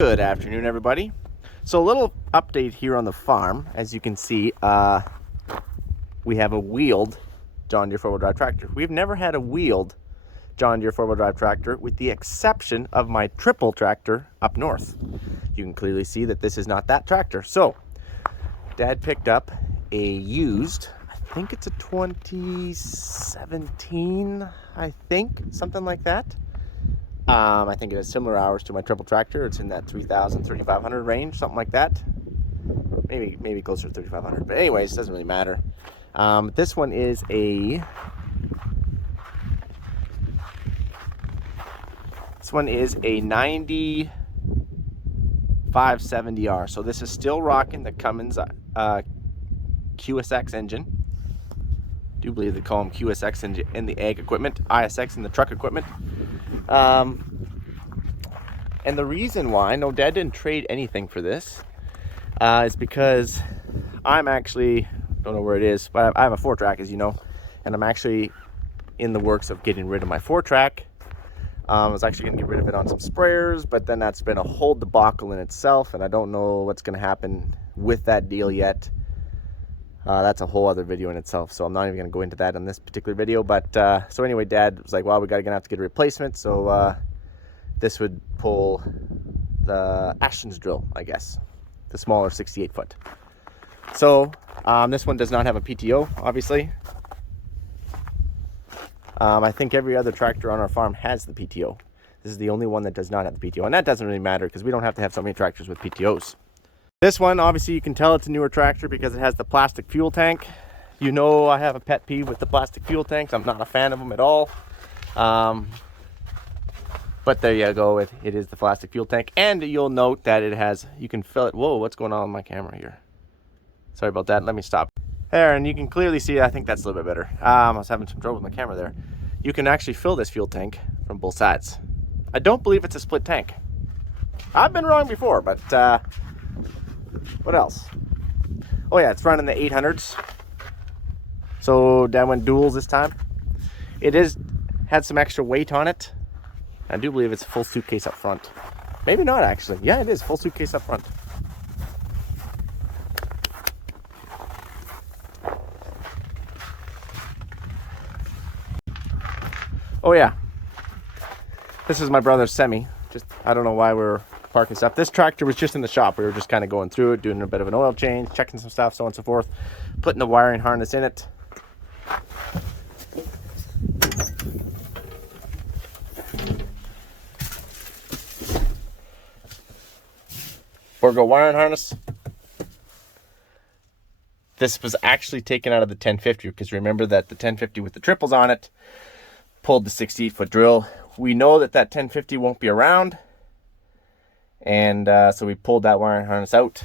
Good afternoon, everybody. So a little update here on the farm. As you can see, we have a wheeled John Deere four-wheel drive tractor. We've never had a wheeled John Deere four-wheel drive tractor with the exception of my triple tractor up north. You can clearly see that this is not that tractor. So Dad picked up a used, I think it's a 2017, I think, something like that. I think it has similar hours to my triple tractor. It's in that 3,000, 3,500 range, something like that. Maybe closer to 3,500. But anyways, it doesn't really matter. This one is a 90 570R. So this is still rocking the Cummins QSX engine. I do believe they call them QSX in the ag equipment, ISX in the truck equipment. And the reason why, no, Dad didn't trade anything for this, is because I'm actually, don't know where it is, but I have a 4-track, as you know, and I'm actually in the works of getting rid of my 4-track. I was actually going to get rid of it on some sprayers, but then that's been a whole debacle in itself, and I don't know what's going to happen with that deal yet. That's a whole other video in itself, so I'm not even going to go into that in this particular video. But so anyway, Dad was like, well, we're gonna have to get a replacement, so this would pull the Ashton's drill, I guess, the smaller 68 foot. So this one does not have a PTO, obviously. I think every other tractor on our farm has the PTO. This is the only one that does not have the PTO, and that doesn't really matter because we don't have to have so many tractors with PTOs. This one, obviously, you can tell it's a newer tractor because it has the plastic fuel tank. You know I have a pet peeve with the plastic fuel tanks. I'm not a fan of them at all. But there you go. It is the plastic fuel tank. And you'll note that it has, you can fill it. Whoa, what's going on with my camera here? Sorry about that. Let me stop. There, and you can clearly see, I think that's a little bit better. I was having some trouble with my camera there. You can actually fill this fuel tank from both sides. I don't believe it's a split tank. I've been wrong before, but what else? Oh yeah, it's running the 800s. So Dad went duals this time. It had some extra weight on it. I do believe it's a full suitcase up front. Maybe not actually. Yeah, it is full suitcase up front. Oh yeah. This is my brother's semi. Just, I don't know why we're parking stuff. This tractor was just in the shop. We were just kind of going through it, doing a bit of an oil change, checking some stuff, so on and so forth, putting the wiring harness in it. Borgo wiring harness. This was actually taken out of the 1050 because remember that the 1050 with the triples on it pulled the 68-foot drill. We know that 1050 won't be around. And so we pulled that wiring harness out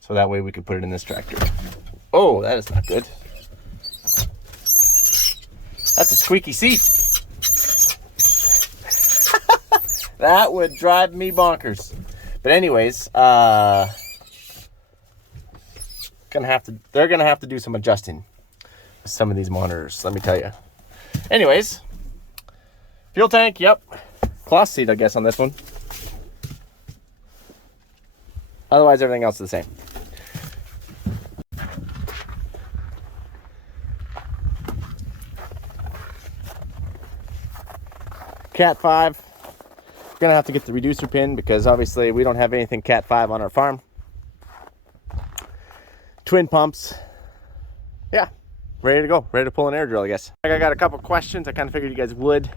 so that way we could put it in this tractor. Oh, that is not good. That's a squeaky seat. That would drive me bonkers. But anyways, they're gonna have to do some adjusting with some of these monitors, let me tell you. Anyways, fuel tank, yep. Cloth seat, I guess, on this one. Otherwise, everything else is the same. Cat 5. Gonna have to get the reducer pin because obviously we don't have anything Cat 5 on our farm. Twin pumps. Yeah, ready to go. Ready to pull an air drill, I guess. I got a couple questions. I kind of figured you guys would.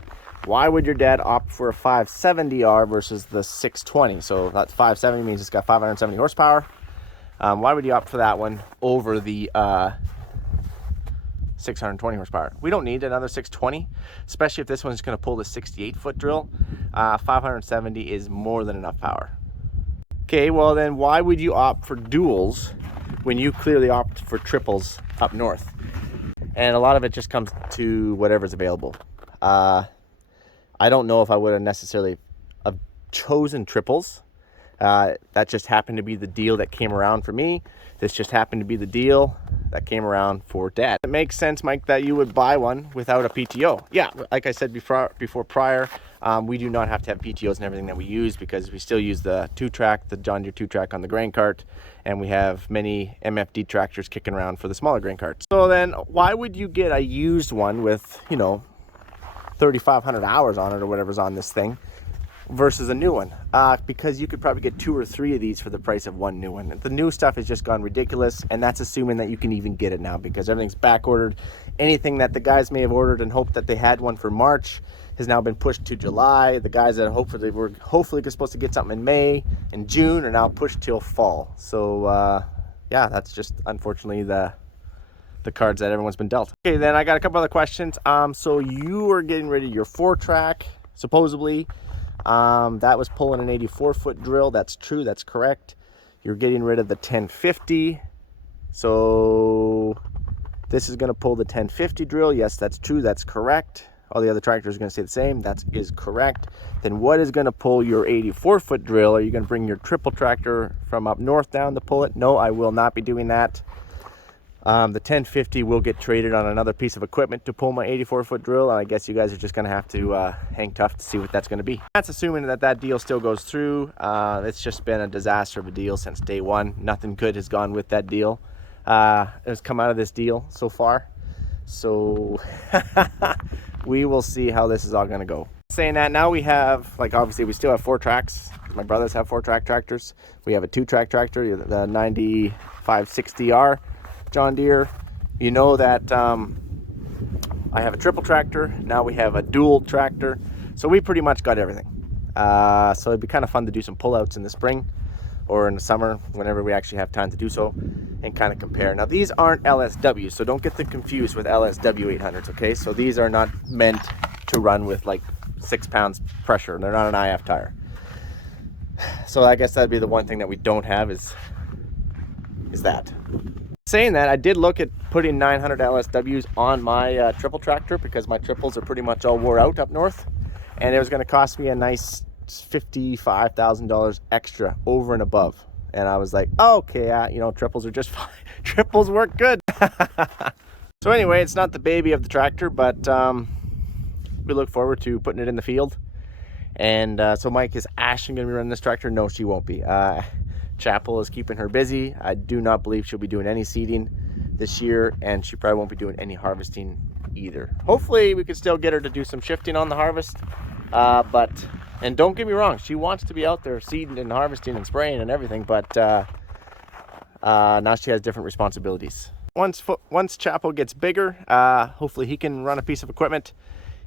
Why would your dad opt for a 570R versus the 620? So that 570 means it's got 570 horsepower. Why would you opt for that one over the 620 horsepower? We don't need another 620, especially if this one's going to pull the 68-foot drill. 570 is more than enough power. Okay, well then why would you opt for duals when you clearly opt for triples up north? And a lot of it just comes to whatever's available. I don't know if I would have necessarily have chosen triples. That just happened to be the deal that came around for me. This just happened to be the deal that came around for Dad. It makes sense, Mike, that you would buy one without a PTO. Yeah, like I said before prior, We do not have to have PTOs and everything that we use because we still use the 2-track, the John Deere 2-track on the grain cart, and we have many MFD tractors kicking around for the smaller grain carts. So then why would you get a used one with, you know, 3,500 hours on it or whatever's on this thing versus a new one? Because you could probably get 2 or 3 of these for the price of one new one. The new stuff has just gone ridiculous, and that's assuming that you can even get it now because everything's back ordered. Anything that the guys may have ordered and hoped that they had one for March has now been pushed to July. The guys that hopefully were supposed to get something in May and June are now pushed till fall. So yeah, that's just unfortunately the cards that everyone's been dealt. Okay, then I got a couple other questions. So you are getting rid of your 4-track, supposedly. That was pulling an 84-foot drill. That's true, that's correct. You're getting rid of the 1050. So this is gonna pull the 1050 drill. Yes, that's true, that's correct. All the other tractors are going to stay the same. That is correct. Then what is going to pull your 84-foot drill? Are you going to bring your triple tractor from up north down to pull it? No, I will not be doing that. The 1050 will get traded on another piece of equipment to pull my 84-foot drill. And I guess you guys are just going to have to hang tough to see what that's going to be. That's assuming that that deal still goes through. It's just been a disaster of a deal since day one. Nothing good has gone with that deal. It has come out of this deal so far. So we will see how this is all going to go. Saying that, now we have, like, obviously we still have 4 tracks. My brothers have 4-track tractors. We have a 2-track tractor, the 9560R John Deere. You know that I have a triple tractor. Now we have a dual tractor. So we pretty much got everything. So it'd be kind of fun to do some pullouts in the spring or in the summer, whenever we actually have time to do so, and kind of compare. Now these aren't LSW, so don't get them confused with LSW 800s, okay? So these are not meant to run with like 6 pounds pressure. They're not an IF tire. So I guess that'd be the one thing that we don't have is that. Saying that, I did look at putting 900 LSWs on my triple tractor because my triples are pretty much all wore out up north, and it was going to cost me a nice $55,000 extra over and above. And I was like, oh, okay, you know, triples are just fine. Triples work good. So anyway, it's not the baby of the tractor, but we look forward to putting it in the field. And so Mike, is Ashton going to be running this tractor? No, she won't be. Chapel is keeping her busy. I do not believe she'll be doing any seeding this year, and she probably won't be doing any harvesting either. Hopefully we could still get her to do some shifting on the harvest. And don't get me wrong, she wants to be out there seeding and harvesting and spraying and everything, but now she has different responsibilities. Once Chapel gets bigger, hopefully he can run a piece of equipment,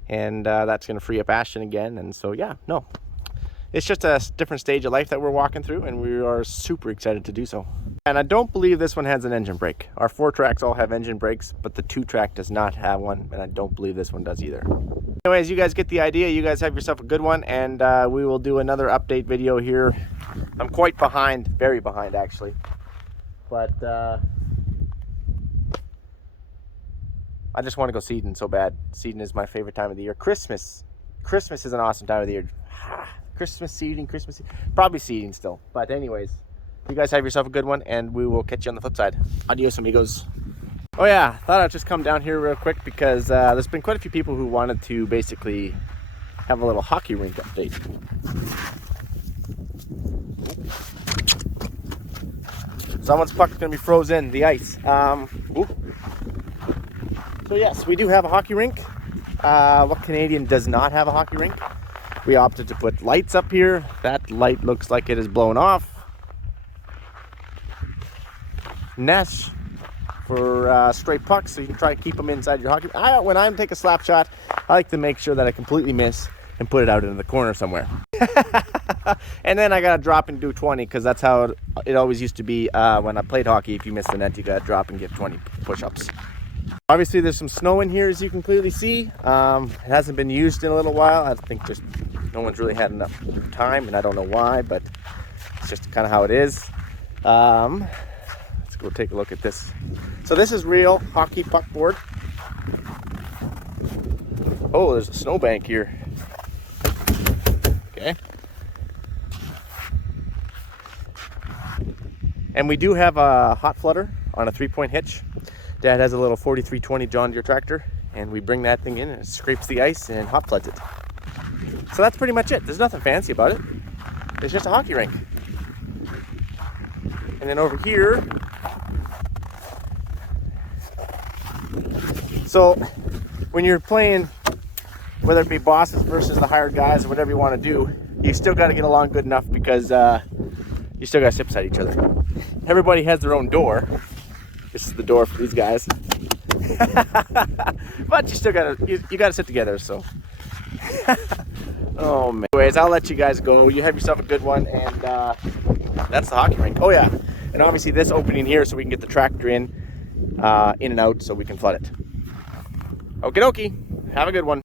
and that's going to free up Ashton again. And so yeah, no, it's just a different stage of life that we're walking through, and we are super excited to do so. And I don't believe this one has an engine brake. Our 4 tracks all have engine brakes, but the 2-track does not have one, and I don't believe this one does either. Anyways, you guys get the idea. You guys have yourself a good one, and we will do another update video here. I'm quite behind, very behind actually, but I just want to go seeding so bad. Seeding is my favorite time of the year. Christmas is an awesome time of the year. Christmas seeding, probably seeding still. But anyways, you guys have yourself a good one, and we will catch you on the flip side. Adios, amigos. Oh yeah, thought I'd just come down here real quick because there's been quite a few people who wanted to basically have a little hockey rink update. Someone's puck's gonna be frozen in the ice. So yes, we do have a hockey rink. What Canadian does not have a hockey rink? We opted to put lights up here. That light looks like it is blown off. Nets for straight pucks, so you can try to keep them inside your hockey. When I take a slap shot, I like to make sure that I completely miss and put it out into the corner somewhere. And then I gotta drop and do 20, because that's how it always used to be when I played hockey. If you miss the net, you gotta drop and get 20 push-ups. Obviously there's some snow in here, as you can clearly see. It hasn't been used in a little while. I think just no one's really had enough time, and I don't know why, but it's just kind of how it is. Let's go take a look at this. So this is real hockey puck board. Oh, there's a snowbank here. Okay. And we do have a hot flutter on a 3-point hitch. Dad has a little 4320 John Deere tractor, and we bring that thing in and it scrapes the ice and hot floods it. So that's pretty much it. There's nothing fancy about it. It's just a hockey rink. And then over here, so when you're playing, whether it be bosses versus the hired guys or whatever you want to do, you still got to get along good enough because you still got to sit beside each other. Everybody has their own door. This is the door for these guys. But you still got to, you got to sit together, so. Oh man. Anyways, I'll let you guys go. You have yourself a good one, and that's the hockey rink. Oh yeah, and obviously this opening here so we can get the tractor in and out so we can flood it. Okie dokie. Have a good one.